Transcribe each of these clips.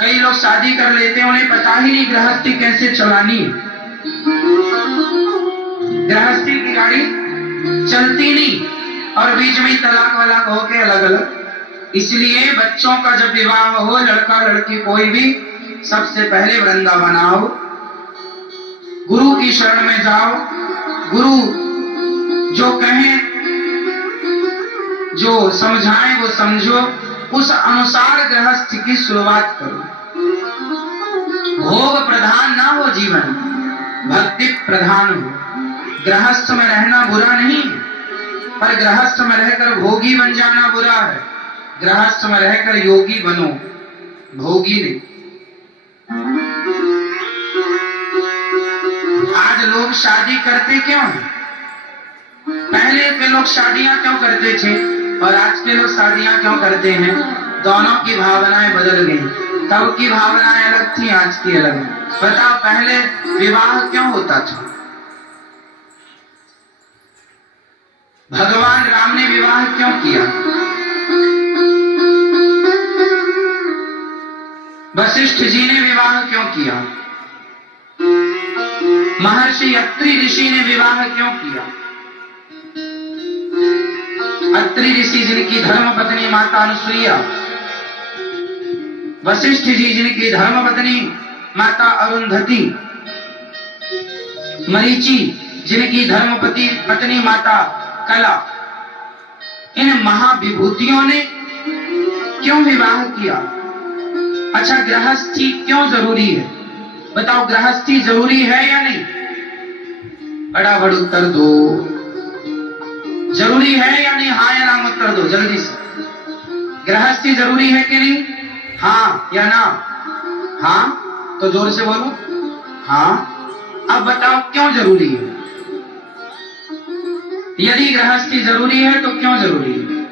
कई लोग शादी कर लेते हैं, उन्हें पता ही नहीं गृहस्थी कैसे चलानी है। गृहस्थी की गाड़ी चलती नहीं और बीच में तलाक वलाक होके अलग अलग। इसलिए बच्चों का जब विवाह हो, लड़का लड़की कोई भी, सबसे पहले वृंदावन आओ, गुरु की शरण में जाओ, गुरु जो कहें, जो समझाएं वो समझो, उस अनुसार गृहस्थ की शुरुआत करो। भोग प्रधान ना हो जीवन, भक्ति प्रधान हो। गृहस्थ में रहना बुरा नहीं है, पर गृहस्थ में रहकर भोगी बन जाना बुरा है। गृहस्थ में रहकर योगी बनो, भोगी नहीं। आज लोग शादी करते क्यों हैं? पहले के लोग शादियां क्यों करते थे और आज के लोग शादियां क्यों करते हैं? दोनों की भावनाएं बदल गई। तब की भावनाएं अलग थी, आज की अलग है। बताओ, पहले विवाह क्यों होता था? भगवान राम ने विवाह क्यों किया? वशिष्ठ जी ने विवाह क्यों किया? महर्षि अत्रि ऋषि ने विवाह क्यों किया? अत्रि ऋषि जिनकी धर्म पत्नी माता अनुसुईया, वशिष्ठ जी जिनकी धर्म पत्नी माता अरुंधति, मरीचि जिनकी धर्म पत्नी माता कला, इन महाविभूतियों ने क्यों विवाह किया? अच्छा, गृहस्थी क्यों जरूरी है? बताओ, गृहस्थी जरूरी है या नहीं? बड़ा बड़ा उत्तर दो। जरूरी है या नहीं? हाँ या ना उत्तर दो जल्दी से। गृहस्थी जरूरी है कि नहीं? हाँ या ना? हाँ तो जोर से बोलो। हाँ। अब बताओ क्यों जरूरी है? यदि गृहस्थी जरूरी है तो क्यों जरूरी है?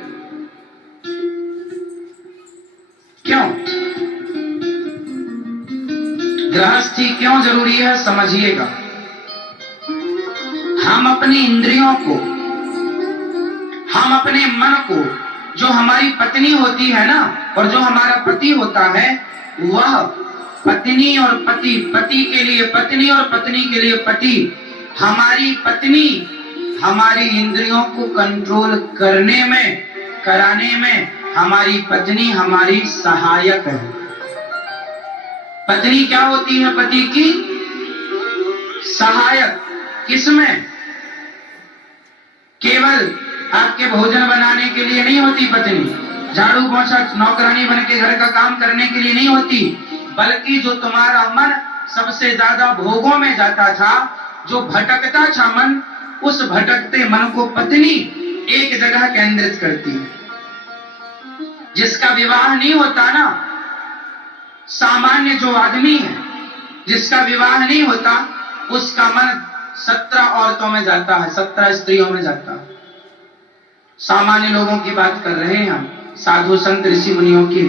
क्यों गृहस्थी क्यों जरूरी है समझिएगा। हम अपनी इंद्रियों को, हम अपने मन को, जो हमारी पत्नी होती है ना और जो हमारा पति होता है, वह पत्नी और पति, पति के लिए पत्नी और पत्नी के लिए पति, हमारी पत्नी हमारी इंद्रियों को कंट्रोल करने में, कराने में हमारी पत्नी हमारी सहायक है। पत्नी क्या होती है? पति की सहायक। किसमें? केवल आपके भोजन बनाने के लिए नहीं होती पत्नी, झाड़ू पोछा नौकरानी बन के घर का काम करने के लिए नहीं होती, बल्कि जो तुम्हारा मन सबसे ज्यादा भोगों में जाता था, जो भटकता था मन, उस भटकते मन को पत्नी एक जगह केंद्रित करती है। जिसका विवाह नहीं होता ना, सामान्य जो आदमी है जिसका विवाह नहीं होता, उसका मन 17 औरतों में जाता है, 17 स्त्रियों में जाता है। सामान्य लोगों की बात कर रहे हैं हम, साधु संत ऋषि मुनियों की।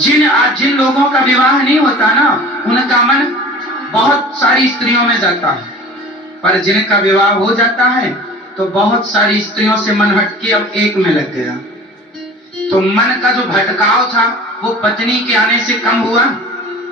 जिन लोगों का विवाह नहीं होता ना, उनका मन बहुत सारी स्त्रियों में जाता है, पर जिनका विवाह हो जाता है तो बहुत सारी स्त्रियों से मन हटके अब एक में लग गया। तो मन का जो भटकाव था वो पत्नी के आने से कम हुआ।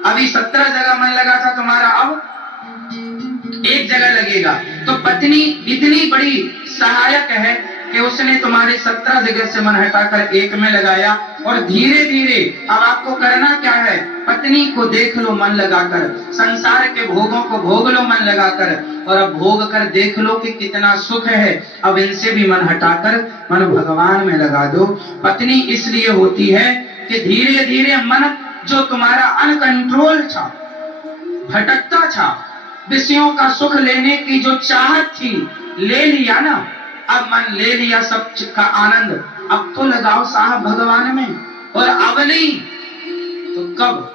अभी 17 जगह मन लगा था तुम्हारा, अब एक जगह लगेगा। तो पत्नी इतनी बड़ी सहायक है कि उसने तुम्हारे 17 जगह से मन हटाकर एक में लगाया। और धीरे धीरे अब आपको करना क्या है? पत्नी को देख लो मन लगाकर, संसार के भोगों को भोग लो मन लगाकर, और अब भोग कर देख लो कि कितना सुख है। अब इनसे भी मन हटाकर मन भगवान में लगा दो। पत्नी इसलिए होती है कि धीरे धीरे मन जो तुम्हारा अनकंट्रोल था, भटकता था, विषयों का सुख लेने की जो चाहत थी, ले लिया ना, अब मन ले लिया सब का आनंद। अब तो लगाओ साहब भगवान में, और अब नहीं तो कब?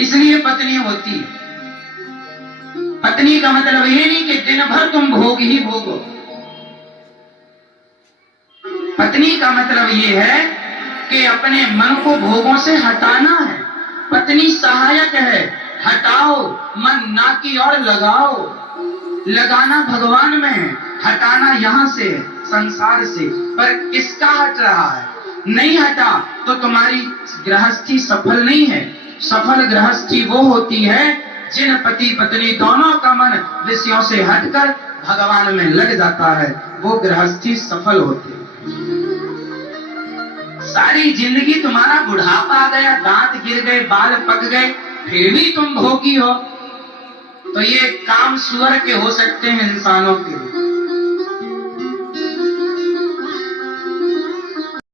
इसलिए पत्नी होती है। पत्नी का मतलब ये नहीं कि दिन भर तुम भोग ही भोगो। पत्नी का मतलब ये है कि अपने मन को भोगों से हटाना है। पत्नी सहायक है, हटाओ मन ना की ओर लगाओ। लगाना भगवान में है, हटाना यहां से, संसार से। पर किसका हट रहा है? नहीं हटा तो तुम्हारी गृहस्थी सफल नहीं है। सफल गृहस्थी वो होती है जिन पति पत्नी दोनों का मन विषयों से हटकर भगवान में लग जाता है, वो गृहस्थी सफल होती है। सारी जिंदगी तुम्हारा बुढ़ापा आ गया, दांत गिर गए, बाल पक गए, फिर भी तुम भोगी हो, तो ये काम सुअर के हो सकते हैं, इंसानों के लिए